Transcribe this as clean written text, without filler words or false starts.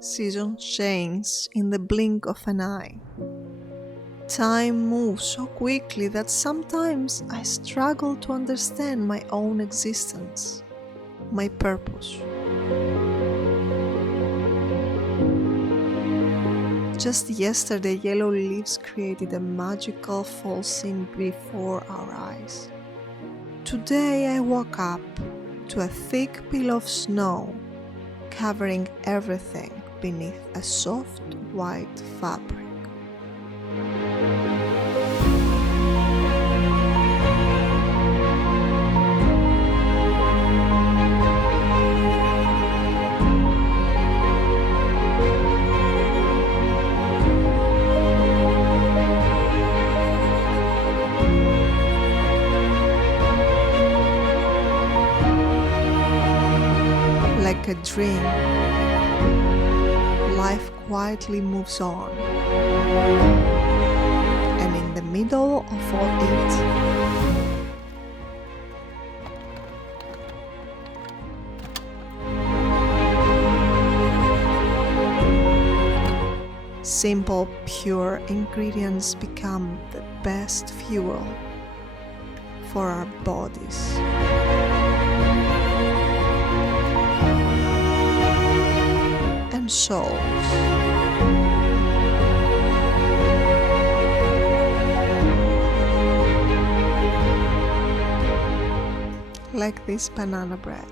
Seasons change in the blink of an eye. Time moves so quickly that sometimes I struggle to understand my own existence, my purpose. Just yesterday, yellow leaves created a magical fall scene before our eyes. Today I woke up to a thick pillow of snow covering everything beneath a soft white fabric. Like a dream, life quietly moves on, and in the middle of all it, simple, pure ingredients become the best fuel for our bodies. And souls. Like this banana bread.